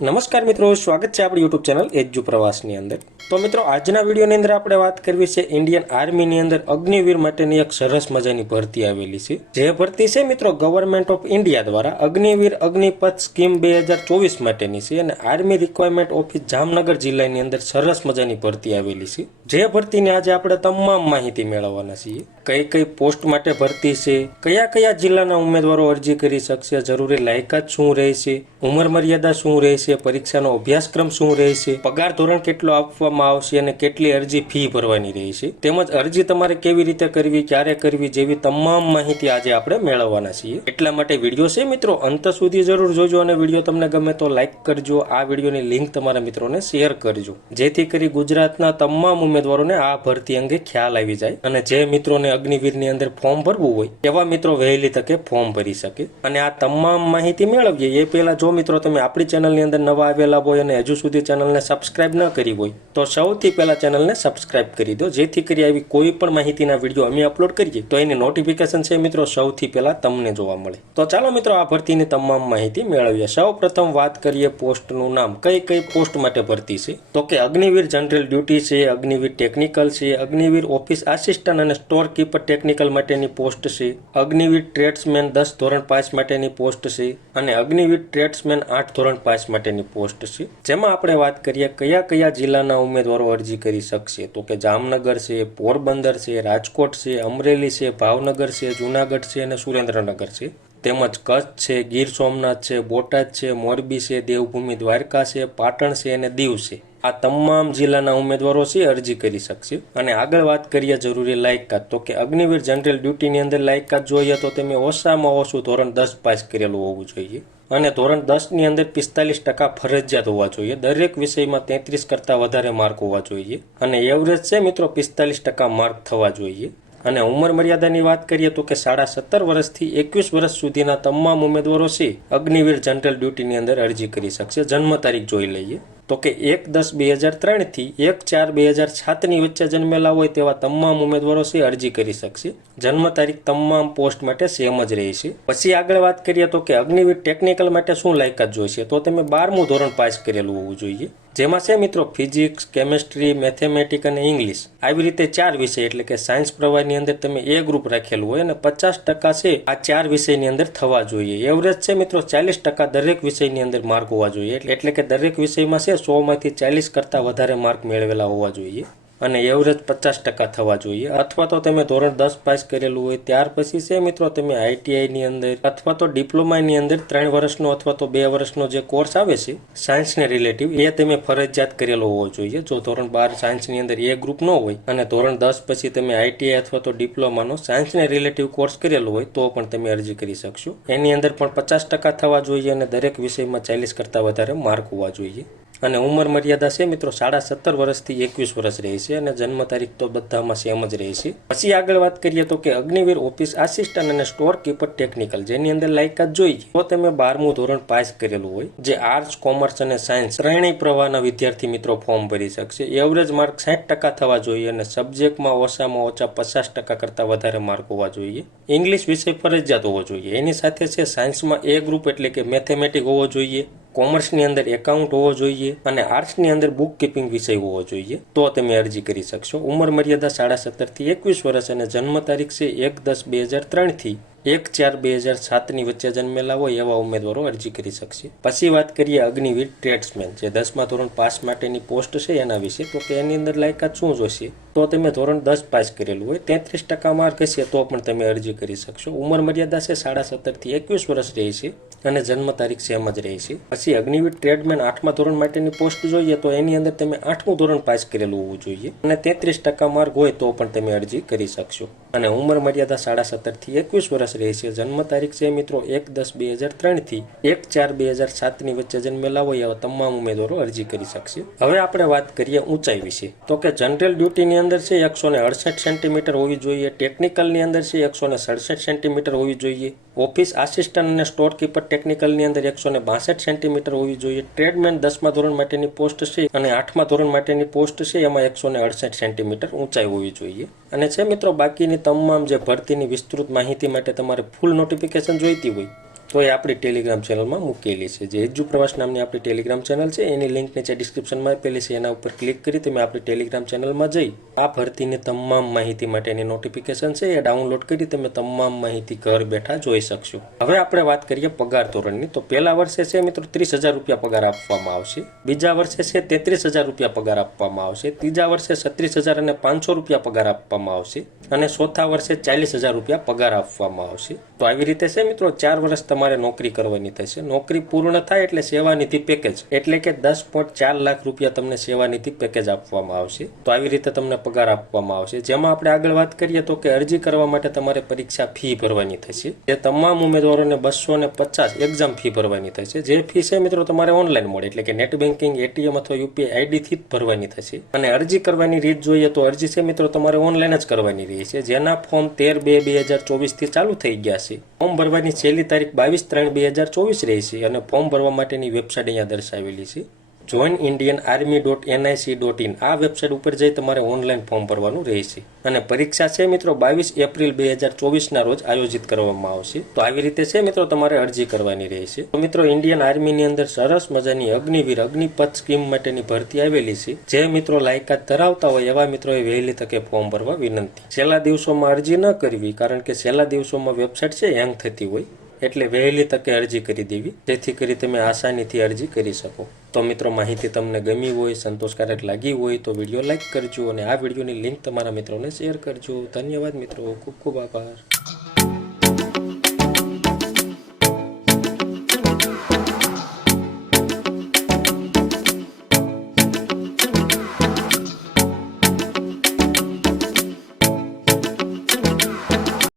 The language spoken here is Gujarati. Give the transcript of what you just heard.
નમસ્કાર મિત્રો, સ્વાગત છે આપણી યુટ્યુબ ચેનલ એજ્યુ પ્રવાસની અંદર। તો મિત્રો, આજના વિડીયોની અંદર આપણે વાત કરવી છે ઇન્ડિયન આર્મીની અંદર અગ્નિવીર માટેની એક સરસ મજાની ભરતી આવેલી છે। જે ભરતી છે મિત્રો ગવર્મેન્ટ ઓફ ઇન્ડિયા દ્વારા અગ્નિવીર અગ્નિપથ સ્કીમ 2024 માટેની છે અને આર્મી રિક્વાયરમેન્ટ ઓફિસ જામનગર જિલ્લાની અંદર સરસ મજાની ભરતી આવેલી છે। જે ભરતીની આજે આપણે તમામ માહિતી મેળવવાના છીએ। કઈ કઈ પોસ્ટ માટે ભરતી છે, કયા કયા જિલ્લાના ઉમેદવારો અરજી કરી શકશે, જરૂરી લાયકાત શું રહેશે, ઉંમર મર્યાદા શું રહેશે, પરીક્ષાનો અભ્યાસક્રમ શું રહેશે, પગાર ધોરણ કેટલો આપવામાં આવશે અને કેટલી અરજી ફી ભરવાની રહેશે, તેમજ અરજી તમારે કેવી રીતે કરવી, ક્યારે કરવી જેવી તમામ માહિતી આજે આપણે મેળવવાના છીએ। એટલા માટે વિડીયો છે મિત્રો અંત સુધી જરૂર જોજો અને વિડીયો તમને ગમે તો લાઈક કરજો। આ વિડીયોની લિંક તમારા મિત્રોને શેર કરજો, જેથી કરી ગુજરાતના તમામ ઉમેદવારોને આ ભરતી અંગે ખ્યાલ આવી જાય અને જે મિત્રોને અગ્નિવીરની અંદર ફોર્મ ભરવું હોય એવા મિત્રો વહેલી તકે ફોર્મ ભરી શકે। અને આ તમામ માહિતી મેળવીએ એ પહેલા જો મિત્રો તમે આપણી ચેનલની અંદર નવા આવેલા હોય અને હજુ સુધી ચેનલને સબસ્ક્રાઇબ ન કરી હોય તો સૌથી પહેલા ચેનલને સબસ્ક્રાઇબ કરી દો, જેથી કરી આવી કોઈ પણ માહિતીના વિડીયો અમે અપલોડ કરીએ તો એની નોટિફિકેશન છે મિત્રો સૌથી પહેલા તમને જોવા મળે। તો ચાલો મિત્રો આ ભરતીની તમામ માહિતી મેળવીએ। સૌ પ્રથમ વાત કરીએ પોસ્ટનું નામ, કઈ કઈ પોસ્ટ માટે ભરતી છે તો કે અગ્નિવીર જનરલ ડ્યુટી છે, અગ્નિવીર ટેકનિકલ છે, અગ્નિવીર ઓફિસ આસિસ્ટન્ટ અને સ્ટોર કીપર ટેકનિકલ માટેની પોસ્ટ છે, અગ્નિવીર ટ્રેડ્સમેન 10 ધોરણ પાસ માટેની પોસ્ટ છે અને અગ્નિવીર ટ્રેડ્સમેન 8 ધોરણ પાસ માટેની પોસ્ટ છે। જેમાં આપણે વાત કરીએ કયા કયા જિલ્લાના ઉમેદવારો અરજી કરી શકશે તો કે જામનગર છે, પોરબંદર છે, રાજકોટ છે, અમરેલી છે, ભાવનગર છે, જુનાગઢ છે અને સુરેન્દ્રનગર છે, તેમજ કચ્છ છે, ગીર સોમનાથ છે, બોટાદ છે, મોરબી છે, દેવભૂમિ દ્વારકા છે, પાટણ છે અને દીવ છે। આ તમામ જિલ્લાના ઉમેદવારો છે અરજી કરી શકશે। અને આગળ વાત કરીએ જરૂરી લાયકાત તો કે અગ્નિવીર જનરલ ડ્યુટીની અંદર લાયકાત જોઈએ તો તમે ઓછામાં ઓછું ધોરણ 10 પાસ કરેલું હોવું જોઈએ અને ધોરણ 10 ની અંદર 45% ફરજિયાત હોવા જોઈએ। દરેક વિષયમાં 33 કરતાં વધારે માર્ક હોવા જોઈએ અને એવરેજ છે મિત્રો 45% માર્ક થવા જોઈએ। અને ઉંમર મર્યાદાની વાત કરીએ તો કે 17.5 વર્ષથી 21 વર્ષ સુધીના તમામ ઉમેદવારો છે અગ્નિવીર જનરલ ડ્યુટીની અંદર અરજી કરી શકશે। જન્મ તારીખ જોઈ લઈએ તો કે 1/10/2003 થી 1/4/2007 ની વચ્ચે જન્મેલા હોય તેવા તમામ ઉમેદવારો છે અરજી કરી શકશે। જન્મ તારીખ તમામ પોસ્ટ માટે સેમ જ રહેશે। પછી આગળ વાત કરીએ તો કે અગ્નિવીર ટેકનિકલ માટે શું લાયકાત જોઈશે તો તમે 12મું ધોરણ પાસ કરેલું હોવું જોઈએ। જેમાં છે મિત્રો ફિઝિક્સ, કેમેસ્ટ્રી, મેથેમેટિક્સ અને ઇંગ્લિશ આવી રીતે 4 વિષય એટલે કે સાયન્સ પ્રવાહની અંદર તમે એ ગ્રુપ રાખેલું હોય અને 50% છે આ 4 વિષયની અંદર થવા જોઈએ। એવરેજ છે મિત્રો 40% દરેક વિષયની અંદર માર્ક હોવા જોઈએ, એટલે કે દરેક વિષયમાં છે 100 માંથી 40 કરતાં વધારે માર્ક મેળવેલા હોવા જોઈએ અને એવરેજ 50% થવા જોઈએ। અથવા તો તમે ધોરણ 10 પાસ કરેલું હોય ત્યાર પછી છે મિત્રો તમે આઈટીઆઈની અંદર અથવા તો ડિપ્લોમાની અંદર 3 વર્ષનો અથવા તો 2 વર્ષનો જે કોર્સ આવે છે સાયન્સને રિલેટિવ એ તમે ફરજિયાત કરેલો હોવો જોઈએ। જો ધોરણ 12 સાયન્સની અંદર એ ગ્રુપ ન હોય અને ધોરણ 10 પછી તમે આઈટીઆઈ અથવા તો ડિપ્લોમાનો સાયન્સને રિલેટિવ કોર્સ કરેલો હોય તો પણ તમે અરજી કરી શકશો। એની અંદર પણ 50% થવા જોઈએ અને દરેક વિષયમાં 40 કરતાં વધારે માર્ક હોવા જોઈએ। અને ઉંમર મર્યાદા છે મિત્રો 17.5 વર્ષથી 21 વર્ષ રહેશે અને જન્મ તારીખ તો બધામાં સેમ જ રહેશે। પછી આગળ વાત કરીએ તો કે અગ્નિવીર ઓફિસ આસિસ્ટન્ટ અને સ્ટોર કીપર ટેકનિકલ જેની અંદર લાયકાત જોઈએ તો તમે 12મું ધોરણ પાસ કરેલું હોય, જે આર્ટ્સ, કોમર્સ અને સાયન્સ ત્રણેય પ્રવાહના વિદ્યાર્થી મિત્રો ફોર્મ ભરી શકશે। એવરેજ માર્ક 60% થવા જોઈએ અને સબ્જેક્ટમાં ઓછામાં ઓછા 50% કરતાં વધારે માર્ક હોવા જોઈએ। ઇંગ્લિશ વિષય ફરજિયાત હોવો જોઈએ, એની સાથે છે સાયન્સમાં એ ગ્રુપ એટલે કે મેથેમેટિક્સ હોવો જોઈએ, કોમર્સની અંદર એકાઉન્ટ હોવો જોઈએ અને આર્ટ્સની અંદર બુક કીપિંગ વિષય હોવો જોઈએ તો તમે અરજી કરી શકશો। ઉંમર મર્યાદા 17.5 થી 21 વર્ષ અને જન્મ તારીખ છે 1/10/2003 થી 1/4/2007 ની વચ્ચે જન્મેલા હોય એવા ઉમેદવારો અરજી કરી શકશે। પછી વાત કરીએ અગ્નિવીર ટ્રેડ્સમેન જે 10મા ધોરણ પાસ માટેની પોસ્ટ છે એના વિશે તો કે એની અંદર લાયકાત શું જોશે તો તમે ધોરણ 10 પાસ કરેલું હોય 33% માર્ક હશે તો પણ તમે અરજી કરી શકશો। ઉંમર મર્યાદા છે 17.5 થી 21 વર્ષ રહેશે અને જન્મ તારીખ સેમ જ રહેશે। પછી અગ્નિવીર ટ્રેડમેન 8મા ધોરણ માટેની પોસ્ટ જોઈએ તો એની અંદર તમે 8મું ધોરણ પાસ કરેલું હોવું જોઈએ અને 33% માર્ક હોય તો પણ તમે અરજી કરી શકશો। અને ઉંમર મર્યાદા 17.5 થી 21 વર્ષ રહેશે। જન્મ તારીખ છે મિત્રો 1/10/2003 થી 1/4/2007 ની વચ્ચે જન્મેલા હોય એવા તમામ ઉમેદવારો અરજી કરી શકશે। હવે આપણે વાત કરીએ ઊંચાઈ વિશે તો કે જનરલ ડ્યુટીની અંદર છે 168 સેન્ટીમીટર હોવી જોઈએ, ટેકનિકલની અંદર છે 167 સેન્ટીમીટર હોવી જોઈએ, ઓફિસ આસિસ્ટન્ટ અને સ્ટોર કીપર ટેકનિકલની અંદર 162 સેન્ટીમીટર હોવી જોઈએ, ટ્રેડમેન 10મા ધોરણ માટેની પોસ્ટ છે અને 8મા ધોરણ માટેની પોસ્ટ છે એમાં 168 સેન્ટીમીટર ઊંચાઈ હોવી જોઈએ। અને છે મિત્રો બાકીની તમામ જે ભરતીની વિસ્તૃત માહિતી માટે તમારે ફૂલ નોટિફિકેશન જોઈતી હોય તો એ આપણી ટેલિગ્રામ ચેનલમાં મૂકેલી છે. જે એજ્યુ પ્રવાસ નામની આપણી ટેલિગ્રામ ચેનલ છે એની લિંક નીચે ડિસ્ક્રિપ્શનમાં આપેલી છે. એના ઉપર ક્લિક કરી તમે આપણી ટેલિગ્રામ ચેનલમાં જઈ આ ભરતીની તમામ માહિતી માટેની નોટિફિકેશન છે એ ડાઉનલોડ કરી તમે તમામ માહિતી ઘર બેઠા જોઈ શકશો. હવે આપણે વાત કરીએ પગાર ધોરણની. તો પહેલા વર્ષે છે મિત્રો 30,000 રૂપિયા પગાર આપવામાં આવશે. બીજા વર્ષે છે 33,000 રૂપિયા પગાર આપવામાં આવશે. ત્રીજા વર્ષે 36,500 રૂપિયા પગાર આપવામાં આવશે અને ચોથા વર્ષે 40,000 રૂપિયા પગાર આપવામાં આવશે. તો આવી રીતે છે મિત્રો 4 વર્ષ તમારે નોકરી કરવાની થશે. નોકરી પૂર્ણ થાય એટલે સેવાનિધિ પેકેજ એટલે કે 10.4 લાખ રૂપિયા તમને સેવાનિધિ પેકેજ આપવામાં આવશે. તો આવી રીતે તમને પગાર આપવામાં આવશે. જેમાં આપણે આગળ વાત કરીએ તો કે અરજી કરવા માટે તમારે પરીક્ષા ફી ભરવાની થશે. જે તમામ ઉમેદવારોને 250 એક્ઝામ ફી ભરવાની થશે. જે ફી છે મિત્રો તમારે ઓનલાઈન મળે એટલે કે નેટ બેન્કિંગ, એટીએમ અથવા યુપીઆઈ આઈડી થી જ ભરવાની થશે. અને અરજી કરવાની રીત જોઈએ તો અરજી છે મિત્રો તમારે ઓનલાઈન જ કરવાની રહી છે. જેના ફોર્મ 13/2/2024 થી ચાલુ થઈ ગયા છે. ફોર્મ ભરવાની છેલ્લી તારીખ 22/3/2024 રહેશે અને ફોર્મ ભરવા માટેની વેબસાઇટ અહીંયા દર્શાવેલી છે joinindianarmy.nic.in. આ વેબસાઇટ ઉપર જઈ તમારે ઓનલાઈન ફોર્મ ભરવાનું રહેશે. અને પરીક્ષા છે મિત્રો 22 એપ્રિલ 2024 ના રોજ આયોજિત કરવામાં આવશે. તો આવી રીતે છે મિત્રો તમારે અરજી કરવાની રહેશે. તો મિત્રો ઇન્ડિયન આર્મીની અંદર સરસ મજાની અગ્નિવીર અગ્નિપથ સ્કીમ માટેની ભરતી આવેલી છે. જે મિત્રો લાયકાત ધરાવતા હોય એવા મિત્રોએ વહેલી તકે ફોર્મ ભરવા વિનંતી. છેલ્લા દિવસોમાં અરજી ન કરવી, કારણ કે છેલ્લા દિવસોમાં વેબસાઇટ છે હેંગ થતી હોય, એટલે વહેલી તકે અરજી કરી દેવી, જેથી કરી તમે આસાનીથી અરજી કરી શકો. તો મિત્રો માહિતી તમને ગમી હોય, સંતોષકારક લાગી હોય તો વિડીયો લાઇક કરજો અને આ વિડીયોની લિંક તમારા મિત્રોને શેર કરજો. ધન્યવાદ મિત્રો, ખૂબ ખૂબ આભાર.